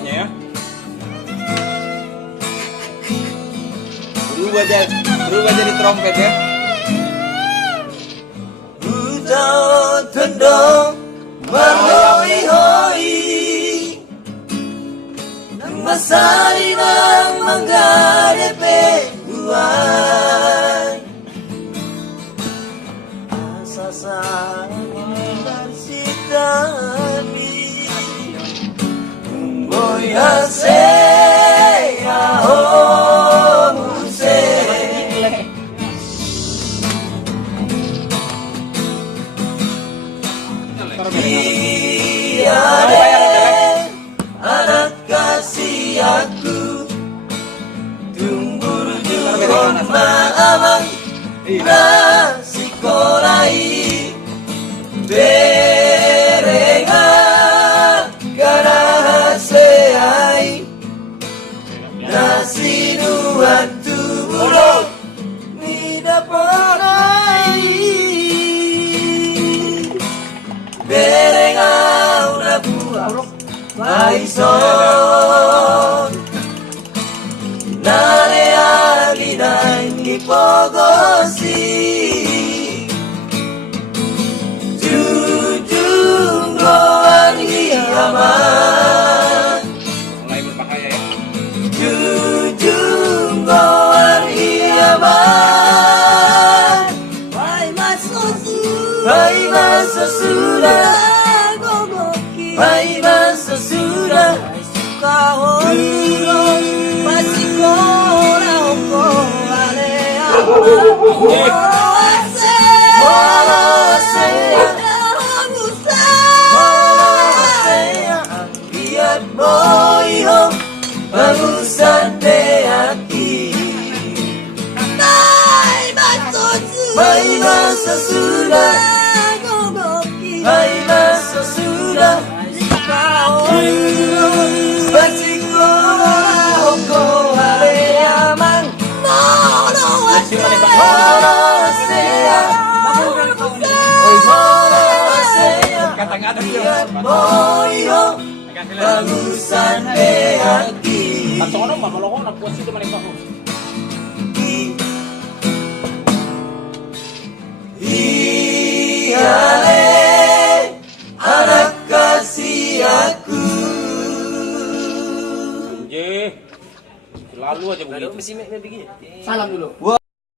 bawahnya ya. Berubah jadi trompet ya. Hujan tendang berhoi-hoi, masari nang manggarepe buai, asa sayang sitami, boy ase anak kasih aku tumbur juhon maamang nasi kolai berenga kana haseai nasi nuan tumulo nida porai berenga una buah Maison nare agina ipogosi jujung roan hiaman Mulai berbahaya ya. jujung roan hiaman Pai masa sudah Pai masa sudah kahoniro pasikora oko alea morose lihat boyo bagusan de aki Pai masa sudah Pai masa sudah bagusan hati Sono mamoloko na puas itu maning bahu. Iyale anak kasih aku. Ye. Lalu aja begitu. Salam dulu.